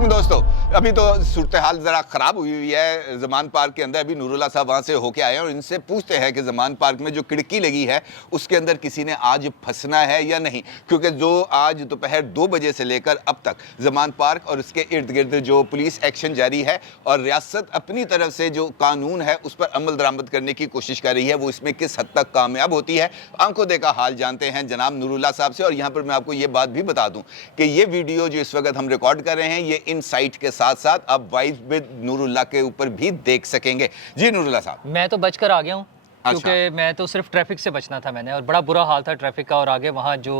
वालेकुम दोस्तों। अभी तो सूरत हाल ज़रा ख़राब हुई है ज़मान पार्क के अंदर। अभी नूरुल्लाह साहब वहाँ से होके आए हैं और इनसे पूछते हैं कि ज़मान पार्क में जो खिड़की लगी है उसके अंदर किसी ने आज फंसना है या नहीं, क्योंकि जो आज दोपहर 2 बजे से लेकर अब तक ज़मान पार्क और उसके इर्द गिर्द जो पुलिस एक्शन जारी है और रियासत अपनी तरफ से जो कानून है उस पर अमल दरामद करने की कोशिश कर रही है, वो इसमें किस हद तक कामयाब होती है। आंखों देखा हाल जानते हैं जनाब नूरुल्लाह साहब से। और यहाँ पर मैं आपको ये बात भी बता दूँ कि ये वीडियो जो इस वक्त हम रिकॉर्ड कर रहे हैं ये इन साइट के साथ साथ आप वाइफ विद नूरुल्लाह के ऊपर भी देख सकेंगे। जी नूरुल्लाह साहब। मैं तो बचकर आ गया हूँ अच्छा। क्योंकि मैं तो सिर्फ ट्रैफिक से बचना था मैंने, और बड़ा बुरा हाल था ट्रैफिक का। और आगे वहाँ जो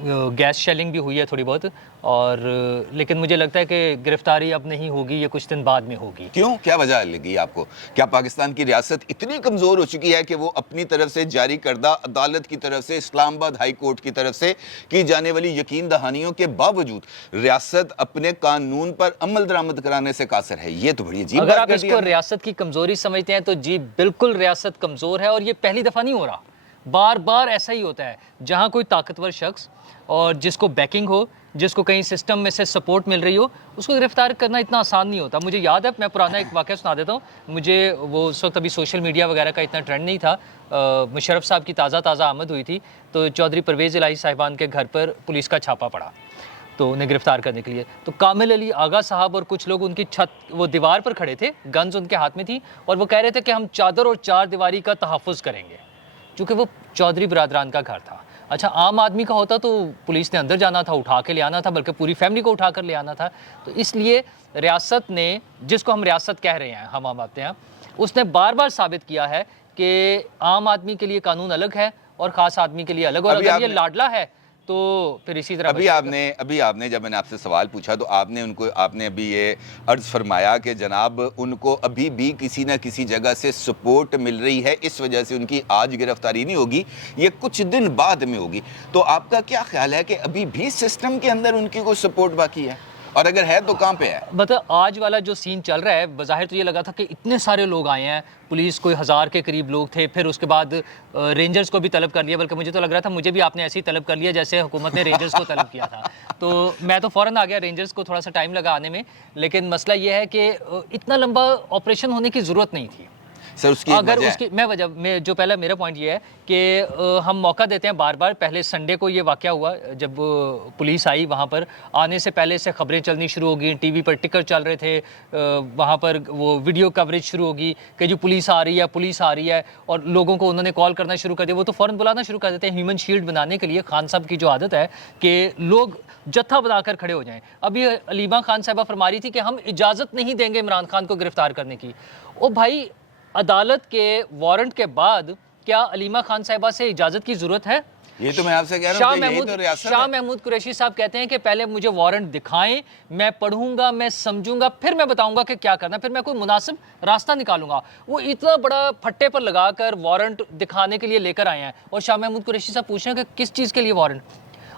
गैस शेलिंग भी हुई है थोड़ी बहुत, और लेकिन मुझे लगता है कि गिरफ्तारी अब नहीं होगी, ये कुछ दिन बाद में होगी। क्यों, क्या वजह लगी आपको? क्या पाकिस्तान की रियासत इतनी कमज़ोर हो चुकी है कि वो अपनी तरफ से जारी करदा अदालत की तरफ से, इस्लामाबाद हाई कोर्ट की तरफ से की जाने वाली यकीन दहानियों के बावजूद रियासत अपने कानून पर अमल दरामद कराने से कासर है? ये तो बड़ी अजीब अगर बात आप कर इसको दी रियासत की कमज़ोरी समझते हैं तो जी बिल्कुल रियासत कमज़ोर है। और ये पहली दफ़ा नहीं हो रहा, बार बार ऐसा ही होता है। जहाँ कोई ताकतवर शख्स और जिसको बैकिंग हो, जिसको कहीं सिस्टम में से सपोर्ट मिल रही हो, उसको गिरफ्तार करना इतना आसान नहीं होता। मुझे याद है, मैं पुराना एक वाक़या सुना देता हूँ। मुझे वो उस वक्त अभी सोशल मीडिया वगैरह का इतना ट्रेंड नहीं था। मुशर्रफ साहब की ताज़ा आमद हुई थी, तो चौधरी परवेज़ इलाही साहिबान के घर पर पुलिस का छापा पड़ा तो उन्हें गिरफ्तार करने के लिए। तो कामिल अली आगा साहब और कुछ लोग उनकी छत, वो दीवार पर खड़े थे, गन्स उनके हाथ में थी, और वो कह रहे थे कि हम चादर और चार दीवारी का तहफ़्फ़ुज़ करेंगे, क्योंकि वो चौधरी बरादरान का घर था। अच्छा, आम आदमी का होता तो पुलिस ने अंदर जाना था, उठा के ले आना था, बल्कि पूरी फैमिली को उठा कर ले आना था। तो इसलिए रियासत ने, जिसको हम रियासत कह रहे हैं, हम आम आते हैं, उसने बार बार साबित किया है कि आम आदमी के लिए कानून अलग है और ख़ास आदमी के लिए अलग। और अगर ये लाडला है तो फिर इसी तरह अभी आपने जब मैंने आपसे सवाल पूछा तो आपने अभी ये अर्ज फरमाया कि जनाब उनको अभी भी किसी न किसी जगह से सपोर्ट मिल रही है, इस वजह से उनकी आज गिरफ्तारी नहीं होगी, ये कुछ दिन बाद में होगी। तो आपका क्या ख्याल है कि अभी भी सिस्टम के अंदर उनकी कोई सपोर्ट बाकी है, और अगर है तो कहाँ पे है? मतलब आज वाला जो सीन चल रहा है, बज़ाहिर तो ये लगा था कि इतने सारे लोग आए हैं, पुलिस कोई 1000 के करीब लोग थे, फिर उसके बाद रेंजर्स को भी तलब कर लिया। बल्कि मुझे तो लग रहा था मुझे भी आपने ऐसे ही तलब कर लिया जैसे हुकूमत ने रेंजर्स को तलब किया था। तो मैं तो फ़ौरन आ गया, रेंजर्स को थोड़ा सा टाइम लगा आने में। लेकिन मसला ये है कि इतना लंबा ऑपरेशन होने की ज़रूरत नहीं थी। सर उसकी अगर उसकी मैं जो पहला मेरा पॉइंट ये है कि हम मौका देते हैं बार बार। पहले संडे को ये वाक़या हुआ जब पुलिस आई, वहाँ पर आने से पहले से ख़बरें चलनी शुरू हो गई, टीवी पर टिकर चल रहे थे, वहाँ पर वो वीडियो कवरेज शुरू होगी कि जो पुलिस आ रही है, और लोगों को उन्होंने कॉल करना शुरू कर दिया। वो तो फ़ौरन बुलाना शुरू कर देते हैं ह्यूमन शील्ड बनाने के लिए। खान साहब की जो आदत है कि लोग जत्था बनाकर खड़े हो जाएं। अभी अलीमा खान साहिबा फरमा रही थी कि हम इजाज़त नहीं देंगे इमरान खान को गिरफ्तार करने की। ओ भाई, अदालत के वारंट के बाद क्या अलीमा खान साहिबा से इजाज़त की ज़रूरत है? ये तो मैं आपसे कह रहा हूं, शाह महमूद कुरैशी साहब कहते हैं कि पहले मुझे वारंट दिखाएं, मैं पढ़ूंगा, मैं समझूंगा, फिर मैं बताऊंगा कि क्या करना, फिर मैं कोई मुनासिब रास्ता निकालूंगा। वो इतना बड़ा फट्टे पर लगाकर वारंट दिखाने के लिए लेकर आए हैं, और शाह महमूद कुरैशी साहब पूछ रहे हैं कि किस चीज़ के लिए वारंट।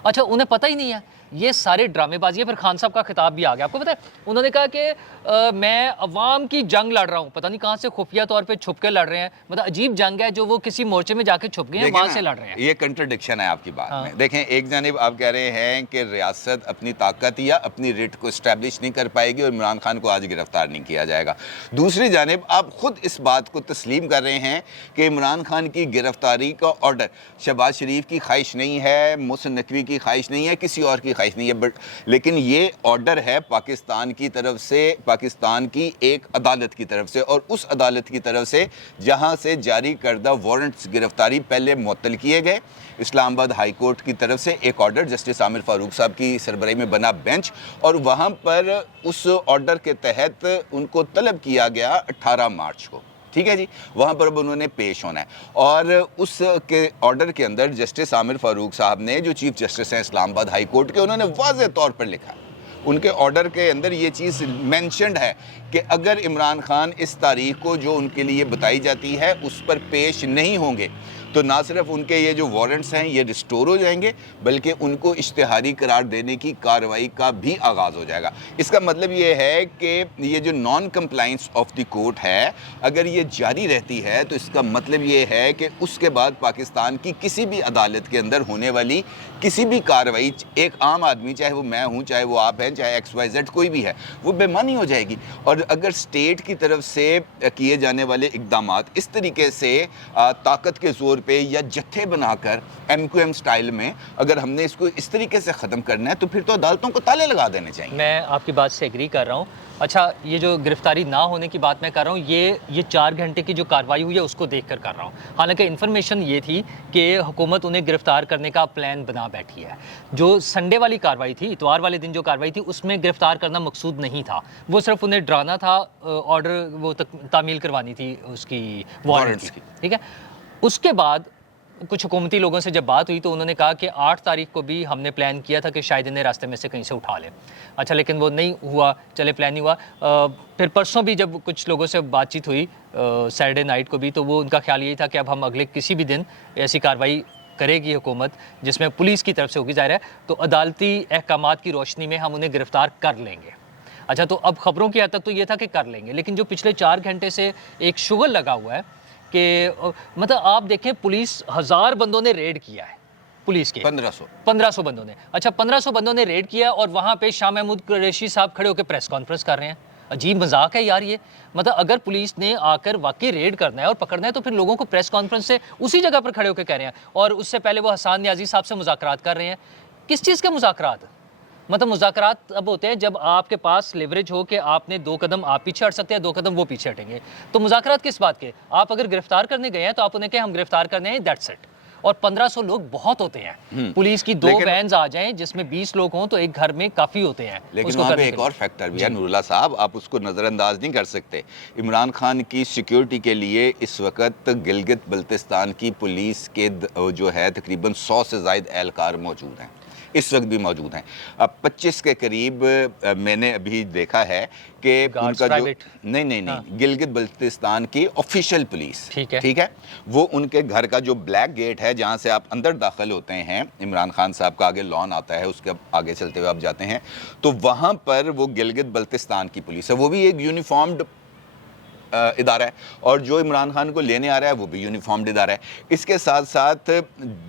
अच्छा, उन्हें पता ही नहीं है। ये सारे ड्रामेबाजी है। फिर खान साहब का खिताब भी आ गया। आपको पता है, उन्होंने कहा कि मैं अवाम की जंग लड़ रहा हूँ, पता नहीं कहाँ से खुफिया तौर पे छुप के लड़ रहे हैं। मतलब अजीब जंग है जो वो किसी मोर्चे में जाके छुप गए हैं, वहाँ से लड़ रहे हैं। ये कंट्रडिक्शन है आपकी बात में। देखें, एक जानिब आप कह रहे हैं कि रियासत अपनी ताकत या अपनी रिट को इस्टेब्लिश नहीं कर पाएगी और इमरान खान को आज गिरफ्तार नहीं किया जाएगा। दूसरी जानिब आप खुद इस बात को तस्लीम कर रहे हैं कि इमरान खान की गिरफ्तारी का ऑर्डर शहबाज शरीफ की ख्वाहिश नहीं है, मोहसिन नकवी की ख्वाहिश नहीं है, किसी और की ख्वाहिश नहीं है, बट लेकिन ये ऑर्डर है पाकिस्तान की तरफ से, पाकिस्तान की एक अदालत की तरफ से, और उस अदालत की तरफ से जहां से जारी करदा वारंट्स गिरफ्तारी पहले मुअत्तल किए गए। इस्लामाबाद हाई कोर्ट की तरफ से एक ऑर्डर जस्टिस आमिर फारूक साहब की सरबराही में बना बेंच, और वहां पर उस ऑर्डर के तहत उनको तलब किया गया 18 मार्च को। ठीक है जी, वहाँ पर अब उन्होंने पेश होना है, और उस के ऑर्डर के अंदर जस्टिस आमिर फारूक साहब ने, जो चीफ जस्टिस हैं इस्लामाबाद हाई कोर्ट के, उन्होंने वाज़ेह तौर पर लिखा, उनके ऑर्डर के अंदर ये चीज़ मेंशन्ड है कि अगर इमरान खान इस तारीख को जो उनके लिए बताई जाती है उस पर पेश नहीं होंगे तो ना सिर्फ उनके ये जो वारंट्स हैं ये रिस्टोर हो जाएंगे, बल्कि उनको इश्तिहारी करार देने की कार्रवाई का भी आगाज़ हो जाएगा। इसका मतलब ये है कि ये जो non compliance of the court है, अगर ये जारी रहती है तो इसका मतलब ये है कि उसके बाद पाकिस्तान की किसी भी अदालत के अंदर होने वाली किसी भी कार्रवाई, एक आम आदमी, चाहे वो मैं हूँ, चाहे वो आप हैं, चाहे XYZ कोई भी है, वो बेमानी हो जाएगी। और अगर स्टेट की तरफ से किए जाने वाले इक़दामात इस तरीके से ताकत के ज़ोर पे या जत्थे बनाकर MQM स्टाइल में अगर हमने इसको इस तरीके से ख़त्म करना है, तो फिर तो अदालतों को ताले लगा देने चाहिए। मैं आपकी बात से एग्री कर रहा हूँ। अच्छा, ये जो गिरफ्तारी ना होने की बात मैं कर रहा हूँ, ये 4 घंटे की जो कार्रवाई हुई है उसको देख कर रहा हूँ। हालांकि इन्फॉर्मेशन ये थी कि हुकूमत उन्हें गिरफ्तार करने का प्लान बना बैठी है। जो संडे वाली कार्रवाई थी, इतवार वाले दिन जो कार्रवाई थी, उसमें गिरफ्तार करना मकसूद नहीं था। वो सिर्फ उन्हें डराना था, ऑर्डर वो तामील करवानी थी उसकी वारंट की, ठीक है। उसके बाद कुछ हुकूमती लोगों से जब बात हुई तो उन्होंने कहा कि 8 तारीख को भी हमने प्लान किया था कि शायद इन्हें रास्ते में से कहीं से उठा लें। अच्छा, लेकिन वो नहीं हुआ, चले प्लान नहीं हुआ। फिर परसों भी जब कुछ लोगों से बातचीत हुई सैटरडे नाइट को भी, तो वो उनका ख्याल यही था कि अब हम अगले किसी भी दिन ऐसी कार्रवाई करेगी हुकूमत जिसमें पुलिस की तरफ से होगी, ज़ाहिर है, तो अदालती अहकामात की रोशनी में हम उन्हें गिरफ्तार कर लेंगे। अच्छा, तो अब खबरों की हद तक तो ये था कि कर लेंगे, लेकिन जो पिछले 4 घंटे से एक शुगल लगा हुआ है कि मतलब आप देखें, पुलिस 1000 बंदों ने रेड किया है, पुलिस के 1500 बंदों ने। अच्छा, 1500 बंदों ने रेड किया और वहाँ पे शाह महमूद कुरैशी साहब खड़े होकर प्रेस कॉन्फ्रेंस कर रहे हैं। अजीब मजाक है यार ये। मतलब अगर पुलिस ने आकर वाकई रेड करना है और पकड़ना है तो फिर लोगों को प्रेस कॉन्फ्रेंस से उसी जगह पर खड़े होकर कह रहे हैं, और उससे पहले वो हसान न्याजी साहब से मुज़ाकरात कर रहे हैं। किस चीज़ के मुज़ाकरात? मतलब मुज़ाकरात अब होते हैं जब आपके पास लेवरेज हो कि आपने 2 कदम आप पीछे हट सकते हैं, 2 कदम वो पीछे हटेंगे। तो मुज़ाकरात किस बात के? आप अगर गिरफ्तार करने गए हैं तो आप उन्हें कहें हम गिरफ्तार करने हैं, दैट्स इट। और 1500 लोग बहुत होते हैं। पुलिस की 2 वैन्स आ जाएं जिसमें 20 लोग हों तो एक घर में काफ़ी होते हैं। लेकिन वहाँ पे एक और फैक्टर भी है नूरुल्लाह साहब, आप उसको नज़रअंदाज नहीं कर सकते। इमरान खान की सिक्योरिटी के लिए इस वक्त गिलगित बल्तिस्तान की पुलिस के जो है तकरीबन 100 से ज़ायद एहलकार मौजूद हैं, इस वक्त भी मौजूद हैं। अब 25 के करीब मैंने अभी देखा है कि उनका जो नहीं गिलगित बल्तिस्तान की ऑफिशियल पुलिस, ठीक है, वो उनके घर का जो ब्लैक गेट है जहाँ से आप अंदर दाखिल होते हैं, इमरान खान साहब का आगे लॉन आता है, उसके आगे चलते हुए आप जाते हैं, तो वहाँ पर वो गिलगित बल्तिस्तान की पुलिस है। वो भी एक यूनिफॉर्म्ड इदारा है, और जो इमरान खान को लेने आ रहा है वो भी यूनिफॉर्म्ड इदारा है। इसके साथ साथ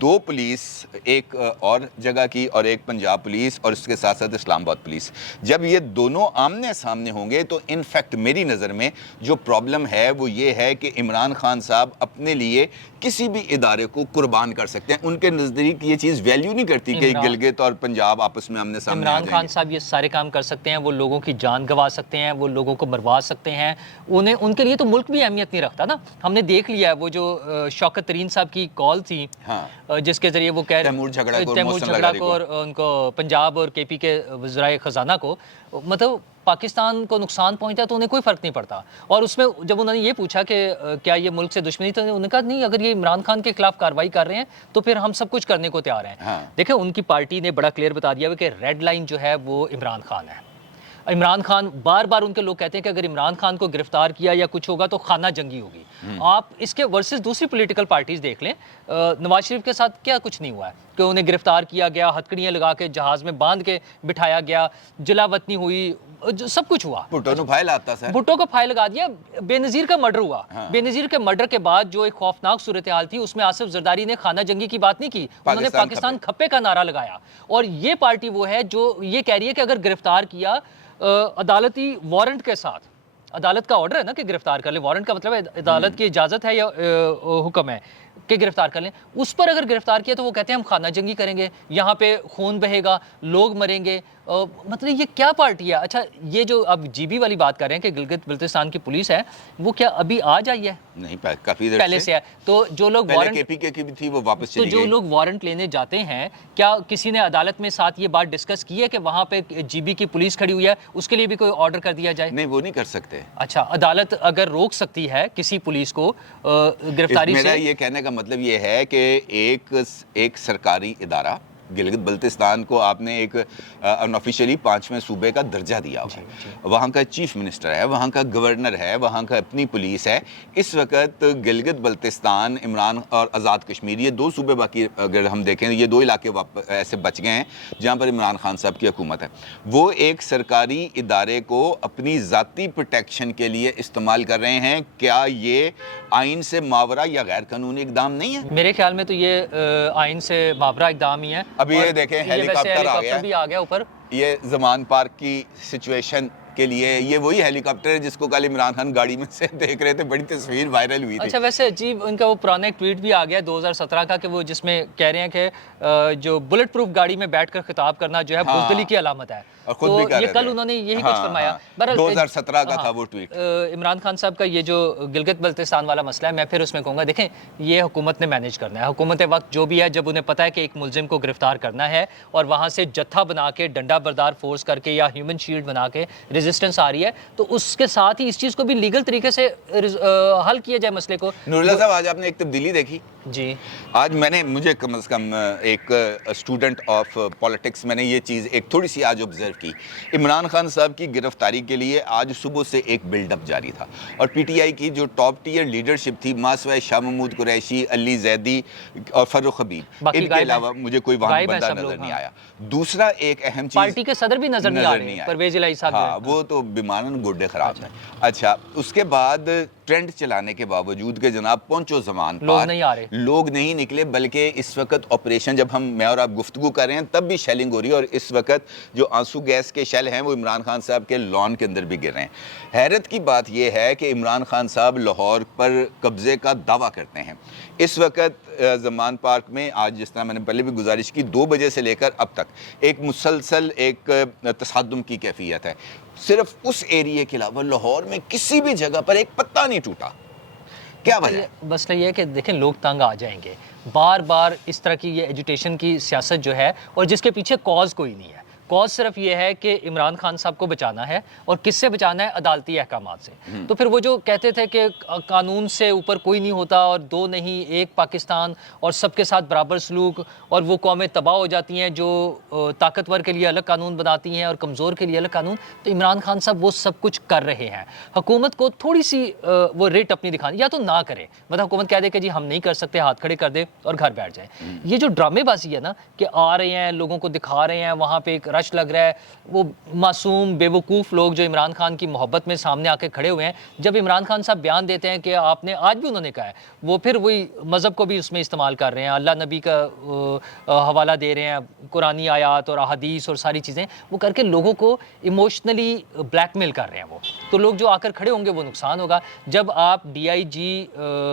2 पुलिस, एक और जगह की और एक पंजाब पुलिस, और इसके साथ साथ इस्लामाबाद पुलिस। जब ये दोनों आमने सामने होंगे तो इनफैक्ट मेरी नज़र में जो प्रॉब्लम है वो ये है कि इमरान खान साहब अपने लिए किसी भी इदारे को कुर्बान कर सकते हैं। उनके नज़दीक ये चीज़ वैल्यू नहीं करती कि गिलगित और पंजाब आपस में आमने सामने। इमरान खान साहब ये सारे काम कर सकते हैं, वो लोगों की जान गंवा सकते हैं, वो लोगों को मरवा सकते हैं, उनके लिए तो मुल्क भी अहमियत नहीं रखता ना। हमने देख लिया है वो जो शौकत तरीन साहब की कॉल थी, जिसके जरिए वो कह रहे तैमूर झगड़ा को और उनको पंजाब और KP के वज़राए ख़जाना को, मतलब पाकिस्तान को नुकसान पहुंचता तो उन्हें कोई फ़र्क नहीं पड़ता। और उसमें जब उन्होंने ये पूछा कि क्या ये मुल्क से दुश्मनी, तो उन्होंने कहा नहीं, अगर ये इमरान खान के खिलाफ कार्रवाई कर रहे हैं तो फिर हम सब कुछ करने को तैयार हैं। देखिए, उनकी पार्टी ने बड़ा क्लियर बता दिया कि रेड लाइन जो है वो इमरान खान है। इमरान खान, बार बार उनके लोग कहते हैं कि अगर इमरान खान को गिरफ्तार किया या कुछ होगा तो खाना जंगी होगी। आप इसके वर्सेस दूसरी पॉलिटिकल पार्टीज देख लें, नवाज शरीफ के साथ क्या कुछ नहीं हुआ है कि उन्हें गिरफ्तार किया गया, हथकड़ियाँ लगा के जहाज़ में बांध के बिठाया गया, जलावतनी हुई, सब कुछ हुआ। भुट्टो को फाइल आता सर, भुट्टो को फाइल लगा दिया। बेनज़ीर का मर्डर हुआ। बेनज़ीर के मर्डर के बाद जो एक खौफनाक सूरत हाल थी उसमें आसिफ जरदारी ने खाना जंगी की बात नहीं की, उन्होंने पाकिस्तान खप्पे का नारा लगाया। और ये पार्टी वो है जो ये कह रही है कि अगर गिरफ्तार किया अदालती वारंट के साथ, अदालत का ऑर्डर है ना कि गिरफ्तार कर ले, वारंट का मतलब है अदालत की इजाज़त है या हुक्म है कि गिरफ्तार कर लें, उस पर अगर गिरफ्तार किया तो वो कहते हैं हम खाना जंगी करेंगे, यहाँ पे खून बहेगा, लोग मरेंगे। मतलब ये क्या पार्टी है? अच्छा, ये जो अब GB वाली बात कर रहे हैं कि गिलगित बल्तिस्तान की पुलिस है, वो क्या अभी आज आई है? नहीं, काफी देर पहले से है। तो जो लोग वारंट KP की भी थी वो वापस चली गई। तो जो लोग वारंट लेने जाते हैं, क्या किसी ने अदालत में साथ ये बात डिस्कस की है कि वहाँ पे GB की पुलिस खड़ी हुई है, उसके लिए भी कोई ऑर्डर कर दिया जाए? नहीं, वो नहीं कर सकते। अच्छा, अदालत अगर रोक सकती है किसी पुलिस को गिरफ्तारी से? मेरा ये कहने का मतलब ये है कि एक सरकारी इदारा गिलगित बल्तिस्तान को आपने एक अनऑफिशियली 5वें सूबे का दर्जा दिया हुआ है। वहाँ का चीफ मिनिस्टर है, वहाँ का गवर्नर है, वहाँ का अपनी पुलिस है। इस वक्त गिलगित बल्तिस्तान, इमरान और आज़ाद कश्मीर, ये 2 सूबे बाकी अगर हम देखें, ये 2 इलाके ऐसे बच गए हैं जहाँ पर इमरान खान साहब की हुकूमत है। वो एक सरकारी इदारे को अपनी ज़ाती प्रोटेक्शन के लिए इस्तेमाल कर रहे हैं। क्या ये आइन से मावरा या गैर कानूनी इकदाम नहीं है? मेरे ख्याल में तो ये आइन से मावरा इकदाम ही है। अभी ये देखें, हेलीकॉप्टर आ गया ऊपर। ये जमान पार्क की सिचुएशन के लिए, ये वही हेलीकॉप्टर है जिसको कल इमरान खान गाड़ी में से देख रहे थे, बड़ी तस्वीर वायरल हुई थी। अच्छा, वैसे अजीब उनका वो पुराना एक ट्वीट भी आ गया 2017 का, कि वो जिसमें कह रहे हैं कि जो बुलेट प्रूफ गाड़ी में बैठकर खिताब करना जो है बुज़दिली की अलामत है। और खुद तो भी ये कल उन्होंने यही कुछ फरमाया। 2017 का था वो ट्वीट। इमरान खान साहब का ये जो गिलगित बल्तिस्तान वाला मसला है, मैं फिर उसमें कहूँगा, देखें ये हुकूमत ने मैनेज करना है। हुकूमत वक्त जो भी है, जब उन्हें पता है कि एक मुलजिम को गिरफ्तार करना है और वहाँ से जत्था बना के, डंडा बरदार फोर्स करके या ह्यूमन शील्ड बना के रेजिस्टेंस आ रही है, तो उसके साथ ही इस चीज़ को भी लीगल तरीके से हल किया जाए मसले को। नूरुल्लाह साहब, आज आपने एक तब्दीली देखी जी? आज मुझे कम से कम एक स्टूडेंट ऑफ पॉलिटिक्स, मैंने ये चीज़ एक थोड़ी सी आज ऑब्जर्व की। इमरान खान साहब की गिरफ्तारी के लिए आज सुबह से एक बिल्डअप जारी था और पीटीआई की जो टॉप टियर लीडरशिप थी, मासवाए शाह महमूद कुरैशी, अली जैदी और फर्रुख हबीब, इनके अलावा मुझे कोई वहाँ बंदा नजर नहीं आया। दूसरा एक अहम चीज़, पार्टी के सदर भी नजर नहीं आ रहे, परवेज इलाही साहब। हाँ, वो तो बीमारन गोड्डे खराब है। अच्छा, उसके बाद ट्रेंड चलाने के बावजूद के जनाब पहुंचो जमान लोग नहीं आ रहे, लोग नहीं निकले, बल्कि इस वक्त ऑपरेशन, जब मैं और आप गुफ्तगू कर रहे हैं तब भी शेलिंग हो रही है और इस वक्त जो आंसू गैस के शेल हैं वो इमरान खान साहब के लॉन के अंदर भी गिर रहे हैं। हैरत की बात यह है कि इमरान खान साहब लाहौर पर कब्जे का दावा करते हैं। इस वक्त जमान पार्क में आज, जिस तरह मैंने पहले भी गुजारिश की, 2 बजे से लेकर अब तक एक मुसलसल एक तसादुम की कैफियत है। सिर्फ उस एरिया के अलावा लाहौर में किसी भी जगह पर एक पत्ता नहीं टूटा। क्या वजह? मसला ये है कि देखें, लोग तंग आ जाएंगे बार बार इस तरह की ये एजुटेशन की सियासत जो है, और जिसके पीछे कॉज कोई नहीं है। कॉज सिर्फ ये है कि इमरान खान साहब को बचाना है, और किससे बचाना है? अदालती अहकामात से। तो फिर वो जो कहते थे कि कानून से ऊपर कोई नहीं होता और 2 नहीं, एक पाकिस्तान और सबके साथ बराबर सलूक, और वो कौमें तबाह हो जाती हैं जो ताकतवर के लिए अलग कानून बनाती हैं और कमज़ोर के लिए अलग कानून। तो इमरान खान साहब वो सब कुछ कर रहे हैं। हुकूमत को थोड़ी सी वो रेट अपनी दिखानी, या तो ना करे, मतलब हुकूमत कह दे कि जी हम नहीं कर सकते, हाथ खड़े कर दे और घर बैठ जाए। ये जो ड्रामेबाजी है ना, कि आ रहे हैं, लोगों को दिखा रहे हैं, वहाँ पे एक रश लग रहा है, वो मासूम बेवकूफ़ लोग जो इमरान खान की मोहब्बत में सामने आके खड़े हुए हैं, जब इमरान खान साहब बयान देते हैं कि आपने, आज भी उन्होंने कहा है, वो फिर वही मज़हब को भी उसमें इस्तेमाल कर रहे हैं, अल्लाह नबी का हवाला दे रहे हैं, कुरानी आयात और अहादीस और सारी चीज़ें वो करके लोगों को इमोशनली ब्लैकमेल कर रहे हैं। वो तो लोग जो आकर खड़े होंगे वो नुकसान होगा। जब आप DIG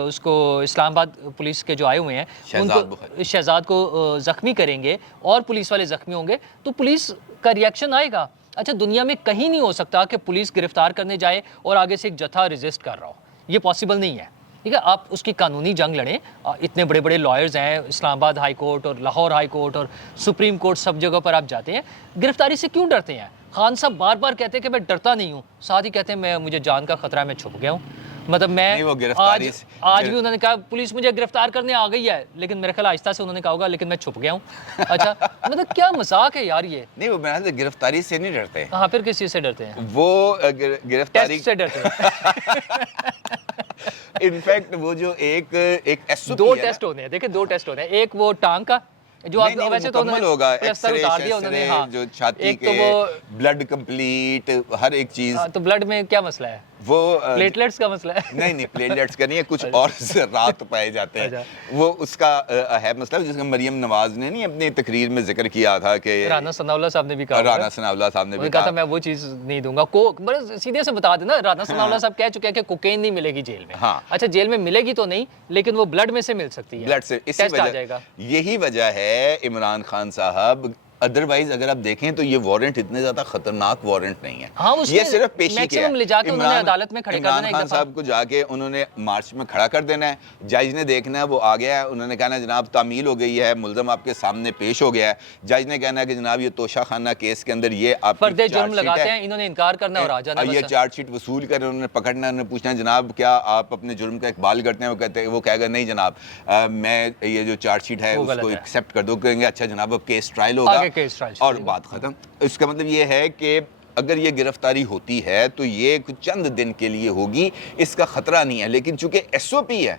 उसको इस्लामाबाद पुलिस के जो आए हुए हैं, उनको, शहजाद को ज़ख्मी करेंगे और पुलिस वाले ज़ख्मी होंगे, तो पुलिस का रिएक्शन आएगा। अच्छा, दुनिया में कहीं नहीं हो सकता कि पुलिस गिरफ्तार करने जाए और आगे से एक जत्था रेजिस्ट कर रहा हो, ये पॉसिबल नहीं है। ठीक है, आप उसकी कानूनी जंग लड़ें। इतने बड़े बड़े लॉयर्स हैं, इस्लामाबाद हाई कोर्ट और लाहौर हाई कोर्ट और सुप्रीम कोर्ट, सब जगह पर आप जाते हैं। गिरफ्तारी से क्यों डरते हैं? खान साहब बार बार कहते हैं कि मैं डरता नहीं हूँ, साथ ही कहते हैं मुझे जान का खतरा है, मैं छुप गया हूँ। मतलब मैं आज भी उन्होंने कहा पुलिस मुझे गिरफ्तार करने आ गई है, लेकिन मेरे ख्याल आहिस्ता से उन्होंने कहा होगा लेकिन मैं छुप गया हूँ। अच्छा, मतलब क्या मजाक है यार ये। नहीं, वो मेरे गिरफ्तारी से नहीं डरते। हाँ, फिर किस चीज़ से डरते हैं? वो गिरफ्तारी से डरते हैं। इनफैक्ट वो जो एक 2 टेस्ट होने हैं, देखिए 2 टेस्ट होने हैं। एक वो टांग का जो आपने, वैसे तो होगा, प्लास्टर उतार दिया उन्होंने, हाँ, जो छाती के, तो वो ब्लड कंप्लीट, हर एक चीज। तो ब्लड में क्या मसला है? वो प्लेटलेट्स का मसला है? नहीं, प्लेटलेट्स का नहीं है, कुछ और ज़रात पाए जाते हैं, वो उसका है मसला, जिसका मरियम नवाज ने नहीं अपनी तकरीर में जिक्र किया था कि राना सनाउल्लाह साहब ने भी कहा, राना सनाउल्लाह साहब ने भी कहा था मैं वो चीज़ नहीं दूंगा। बड़े सीधे से बता देना, राना सनाउल्लाह साहब कह चुके हैं कि कोकेन नहीं मिलेगी जेल में। हाँ, अच्छा, जेल में मिलेगी तो नहीं, लेकिन वो ब्लड में से मिल सकती है, ब्लड से। इसी वजह, यही वजह है इमरान खान साहब अदरवाइज अगर आप देखें तो ये वारंट इतने ज्यादा खतरनाक वारंट नहीं है। हाँ, उसमें ये सिर्फ पेशी के maximum ले जाके उन्होंने अदालत में खड़े कर देना इमरान एक खान दफा। साहब को जाके उन्होंने मार्च में खड़ा कर देना है, जज ने देखना है, वो आ गया है, उन्होंने कहना है जनाब तामील हो गई है, मुल्ज़म आपके सामने पेश हो गया है, जज ने कहना है कि जनाब ये तोशा खाना केस के अंदर ये आप फर्दे जुर्म लगाते हैं, इन्होंने इनकार करना है और आ जाना है ये बस। चार्जशीट वसूल कर उन्होंने पकड़ना है, उन्होंने पूछना है जनाब क्या आप अपने जुर्म का इकबाल करते हैं, वो कहते हैं, वो कहेगा नहीं जनाब मैं ये जो चार्जशीट है वो गलत उसको है। एक्सेप्ट कर दो, कहेंगे अच्छा जनाब अब केस ट्रायल होगा आगे केस ट्रायल और बात खत्म। इसका मतलब ये है कि अगर ये गिरफ्तारी होती है तो ये कुछ चंद दिन के लिए होगी, इसका खतरा नहीं है। लेकिन चूंकि एसओपी है,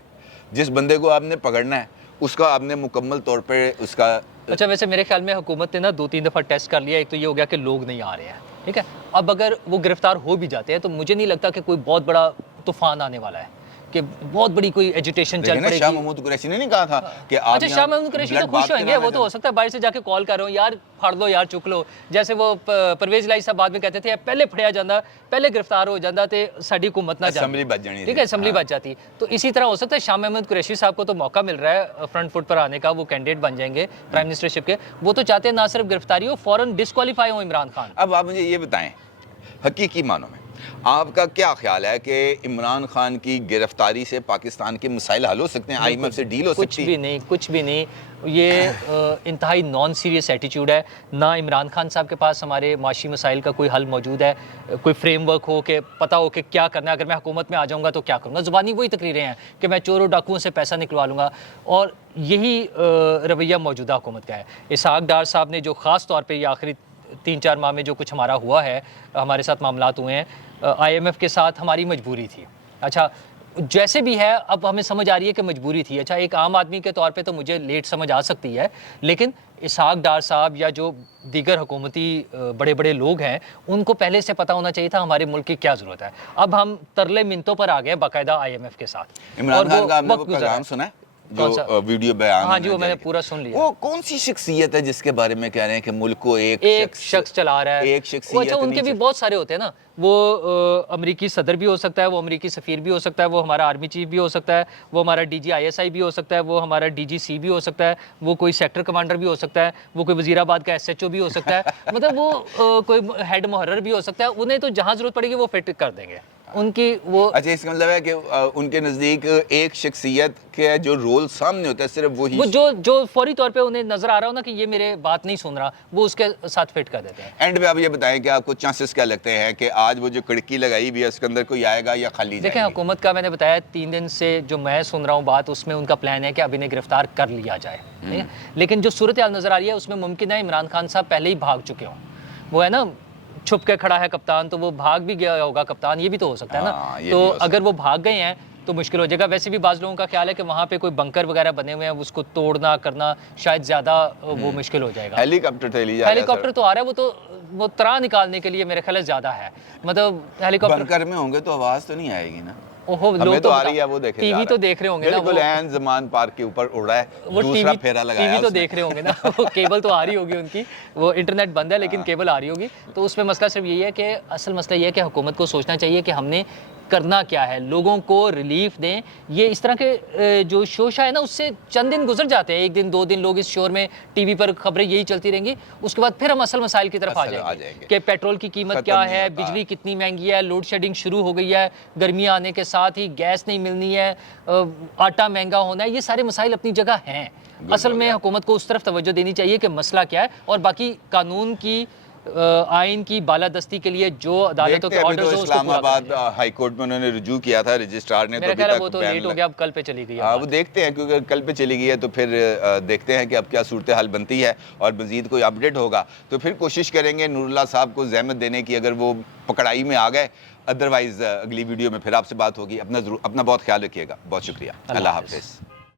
जिस बंदे को आपने पकड़ना है उसका आपने मुकम्मल तौर पे उसका अच्छा, वैसे मेरे ख्याल में हुकूमत ने ना 2-3 दफ़ा टेस्ट कर लिया। एक तो ये हो गया कि लोग नहीं आ रहे हैं, ठीक है। अब अगर वो गिरफ्तार हो भी जाते हैं तो मुझे नहीं लगता कि कोई बहुत बड़ा तूफान आने वाला है, कि बहुत बड़ी कोई एजिटेशन चल पड़ेगी। शाह महमूद कुरैशी ने नहीं कहा था कि आप अच्छा, शाह महमूद कुरैशी तो खुश होंगे, वो तो हो सकता है बाहर से जाके कॉल कर रहे हो, यार फाड़ लो यार, चुक लो, जैसे वो परवेज इलाही साहब बाद में कहते थे पहले फड़िया जाता, पहले गिरफ्तार हो जाता तो साडी हुकूमत ना जाती, असेंबली बच जानी, ठीक है, असेंबली बच जाती। तो इसी तरह हो सकता है शाह महमूद कुरैशी साहब को तो मौका मिल रहा है फ्रंट फुट पर आने का, वो कैंडिडेट बन जाएंगे प्राइम मिनिस्टरशिप के। वो तो चाहते हैं ना सिर्फ गिरफ्तारी हो, फौरन डिस्क्वालीफाई हो इमरान खान। अब आप मुझे ये बताएं, हकीकी मानों में आपका क्या ख्याल है कि इमरान खान की गिरफ्तारी से पाकिस्तान के मसाइल हल हो सकते हैं, आईएमएफ से डील हो कुछ सकती है? भी नहीं, कुछ भी नहीं। ये इंतहाई नॉन सीरियस एटीट्यूड है। ना इमरान खान साहब के पास हमारे माशी मसाइल का कोई हल मौजूद है, कोई फ्रेमवर्क हो कि पता हो कि क्या करना है, अगर मैं हुकूमत में आ जाऊंगा तो क्या करूंगा। ज़ुबानी वही तकरीरें हैं कि मैं चोरों डाकुओं से पैसा निकलवा लूँगा, और यही रवैया मौजूदा हुकूमत का है। इसहाक डार साहब ने जो ख़ास तौर पर ये आखिरी 3-4 माह में जो कुछ हमारा हुआ है, हमारे साथ मामलात हुए हैं, आईएमएफ के साथ हमारी मजबूरी थी। अच्छा, जैसे भी है अब हमें समझ आ रही है कि मजबूरी थी। अच्छा, एक आम आदमी के तौर पे तो मुझे लेट समझ आ सकती है, लेकिन इसहाक डार साहब या जो दीगर हुकूमती बड़े बड़े लोग हैं, उनको पहले से पता होना चाहिए था हमारे मुल्क की क्या ज़रूरत है। अब हम तरले मिनतों पर आ गए बाकायदा आईएमएफ के साथ। इमरान खान का आपने वो पैगाम सुना है जो वीडियो बयान? हाँ जी, वो मैंने पूरा सुन लिया। वो कौन सी शख्सियत है जिसके बारे में कह रहे हैं कि मुल्क को एक शख्स चला रहा है? एक शख्सियत। अच्छा, उनके भी बहुत सारे होते हैं ना, वो अमेरिकी सदर भी हो सकता है, वो अमेरिकी सफ़ीर भी हो सकता है, वो हमारा आर्मी चीफ भी हो सकता है, वो हमारा DG-ISI भी हो सकता है, वो हमारा DGC भी हो सकता है, वो कोई सेक्टर कमांडर भी हो सकता है, वो कोई वजीराबाद का SHO भी हो सकता है, मतलब वो कोई हेड मुहर्रर भी हो सकता है। उन्हें तो जहाँ ज़रूरत पड़ेगी वो फिट कर देंगे उनकी वो। अच्छा, इसका मतलब है कि उनके नज़दीक एक शख्सियत के जो रोल सामने होता है सिर्फ वही, वो जो फौरी तौर पे उन्हें नजर आ रहा हो ना कि ये मेरे बात नहीं सुन रहा, वो उसके साथ फिट कर देते हैं। एंड पे आप ये बताएं कि आपको चांसेस क्या लगते हैं कि आज वो जो खिड़की लगाई हुई है उसके अंदर कोई आएगा या खाली देखें, जाएगी? हुकूमत का मैंने बताया 3 दिन से जो मैं सुन रहा हूँ बात, उसमें उनका प्लान है कि अब इन्हें गिरफ्तार कर लिया जाए, ठीक है? लेकिन जो सूरत हाल नजर आ रही है उसमें मुमकिन है इमरान खान साहब पहले ही भाग चुके हों। वो है ना, छुप के खड़ा है कप्तान, तो वो भाग भी गया होगा कप्तान, ये भी तो हो सकता है ना। तो अगर वो भाग गए हैं तो मुश्किल हो जाएगा। वैसे भी बाज़ लोगों का ख्याल है कि वहाँ पे कोई बंकर वगैरह बने हुए हैं, उसको तोड़ना करना शायद ज़्यादा वो मुश्किल हो जाएगा। हेलीकॉप्टर तो हेलीकॉप्टर तो आ रहा है, वो तरा निकालने के लिए मेरे ख्याल ज़्यादा है, मतलब हेलीकॉप्टर बंकर में होंगे तो आवाज़ तो नहीं आएगी ना। ओहो, हमें लोग तो आ रही है, वो देखे टीवी तो देख रहे होंगे ना, बिल्कुल एन ज़मान पार्क के ऊपर उड़ रहा है, वो दूसरा फेरा लगाया टीवी तो उसने। देख रहे होंगे ना, वो केबल तो आ रही होगी उनकी, वो इंटरनेट बंद है लेकिन केबल आ रही होगी। तो उसमें मसला सिर्फ यही है कि असल मसला ये है कि हुकूमत को सोचना चाहिए कि हमने करना क्या है, लोगों को रिलीफ दें। ये इस तरह के जो शोशा है ना, उससे चंद दिन गुजर जाते हैं, 1 दिन 2 दिन लोग इस शोर में, टीवी पर खबरें यही चलती रहेंगी, उसके बाद फिर हम असल मसाइल की तरफ आ जाएंगे कि पेट्रोल की कीमत क्या है, बिजली कितनी महंगी है, लोड शेडिंग शुरू हो गई है, गर्मियाँ आने के साथ ही गैस नहीं मिलनी है, आटा महंगा होना है, ये सारे मसाइल अपनी जगह हैं। असल में हुकूमत को उस तरफ तवज्जो देनी चाहिए कि मसला क्या है, और बाकी कानून की आइन की बालादस्ती के लिए जो अदालतों के ऑर्डर्स हैं, इस्लामाबाद हाई कोर्ट में उन्होंने रुजू किया था रजिस्ट्रार ने, मेरा ख्याल है वो तो लेट हो गया, अब कल पे चली गई। हाँ, वो देखते हैं, क्योंकि कल पे चली गई है तो फिर देखते हैं कि अब क्या सूरत हाल बनती है, और मजीद कोई अपडेट होगा तो फिर कोशिश करेंगे नूरुल्लाह साहब को ज़हमत देने की, अगर वो पकड़ाई में आ गए। अदरवाइज़ अगली वीडियो में फिर आपसे बात होगी। अपना बहुत ख्याल रखिएगा। बहुत शुक्रिया। अल्लाह हाफ़िज़।